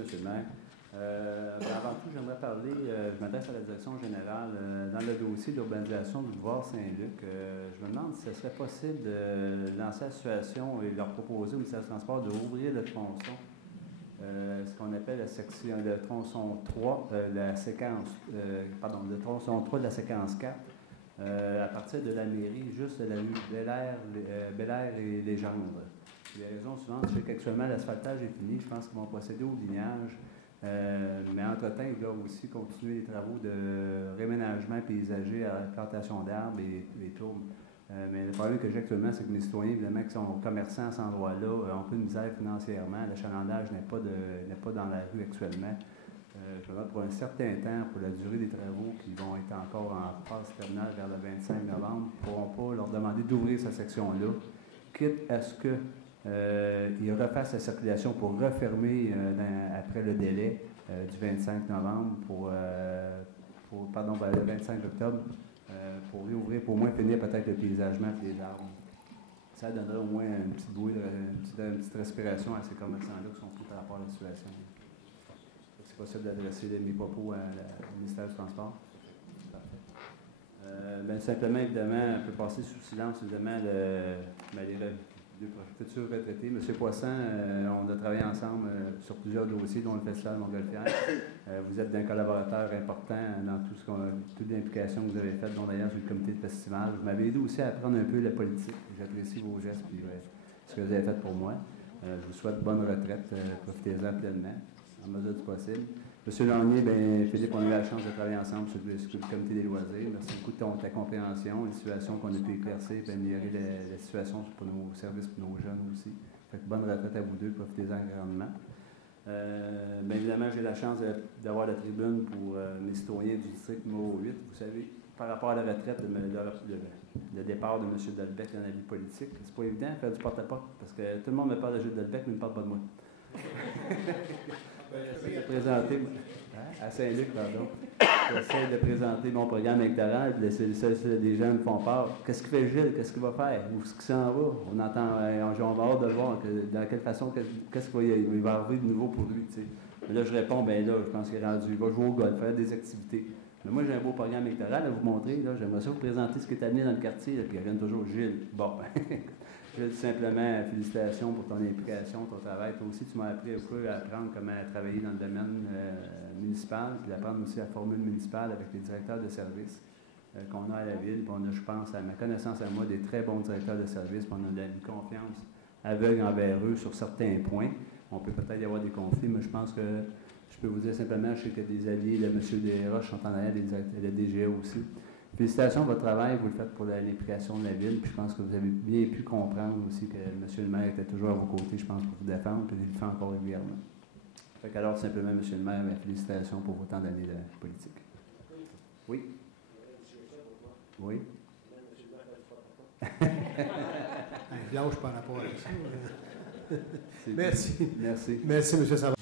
M. le maire. Avant tout, j'aimerais parler, je m'adresse à la direction générale, dans le dossier d'urbanisation du boulevard Saint-Luc. Je me demande si ce serait possible de lancer la situation et leur proposer au ministère du Transport d'ouvrir le tronçon, ce qu'on appelle la section, le tronçon 3, la séquence, le tronçon 3 de la séquence 4, à partir de la mairie, juste de la rue Bel-Air et Légendre. Les raisons suivantes, c'est qu'actuellement, l'asphaltage est fini. Je pense qu'ils vont procéder au lignage. Mais entre-temps, ils doivent aussi continuer les travaux de réménagement paysager à la plantation d'arbres et tourbes. Mais le problème que j'ai actuellement, c'est que mes citoyens, évidemment, qui sont commerçants à cet endroit-là, ont peu de misère financièrement. L'achalandage n'est pas dans la rue actuellement. Je vais pour un certain temps, pour la durée des travaux qui vont être encore en phase terminale vers le 25 novembre, ne pourront pas leur demander d'ouvrir cette section-là, quitte à ce qu'ils refassent la circulation pour refermer après le délai du 25 novembre le 25 octobre, pour réouvrir, pour au moins finir peut-être le paysagement et les arbres. Ça donnerait au moins une petite bouée, une petite respiration à ces commerçants-là qui sont pris par rapport à la situation. C'est possible d'adresser mes propos au ministère du Transport. Simplement, évidemment, on peut passer sous silence, évidemment, les deux futurs retraités. M. Poisson, on a travaillé ensemble sur plusieurs dossiers, dont le Festival Montgolfière. Vous êtes un collaborateur important dans toute l'implication que vous avez faite, dont d'ailleurs sur le comité de festival. Vous m'avez aidé aussi à apprendre un peu la politique. J'apprécie vos gestes et ce que vous avez fait pour moi. Je vous souhaite bonne retraite. Profitez-en pleinement, en mesure du possible. M. Lanier, Philippe, on a eu la chance de travailler ensemble sur le comité des loisirs. Merci beaucoup de ta compréhension, une situation qu'on a pu éclaircir et améliorer la situation pour nos services, pour nos jeunes aussi. Fait que bonne retraite à vous deux, profitez-en grandement. Évidemment, j'ai la chance d'avoir la tribune pour mes citoyens du district numéro 8. Vous savez, par rapport à la retraite, le départ de M. Delbecq dans la vie politique, c'est pas évident de faire du porte-à-porte, parce que tout le monde me parle de Gilles Delbecq, mais ne me parle pas de moi. J'essaie de présenter, à Saint-Luc, pardon. J'essaie de présenter mon programme électoral, puis les gens me font part. Qu'est-ce qu'il fait Gilles? Qu'est-ce qu'il va faire? Où est-ce qu'il s'en va? On va hâte de voir dans quelle façon, qu'est-ce qu'il va arriver de nouveau pour lui. T'sais. Mais là, je réponds, je pense qu'il est rendu, il va jouer au golf, faire des activités. Mais moi, j'ai un beau programme électoral à vous montrer. J'aimerais ça vous présenter ce qui est amené dans le quartier, là, puis il revient toujours Gilles. Bon, Gilles, simplement, félicitations pour ton implication, ton travail. Toi aussi, tu m'as appris à apprendre comment travailler dans le domaine municipal, puis d'apprendre aussi la formule municipale avec les directeurs de services qu'on a à la ville. Puis on a, je pense, à ma connaissance à moi, des très bons directeurs de services, puis on a une confiance aveugle envers eux sur certains points. On peut peut-être y avoir des conflits, mais je pense que je peux vous dire simplement, je sais que des alliés, M. Desroches sont en arrière, le DGA aussi. Félicitations pour votre travail, vous le faites pour l'implication de la ville, puis je pense que vous avez bien pu comprendre aussi que M. le maire était toujours à vos côtés, je pense, pour vous défendre, puis il le fait encore régulièrement. Fait qu'alors, tout simplement, M. le maire, félicitations pour autant d'années de politique. Oui? Oui? Blanche par rapport à ça. Merci. Merci. Merci, M. Savard.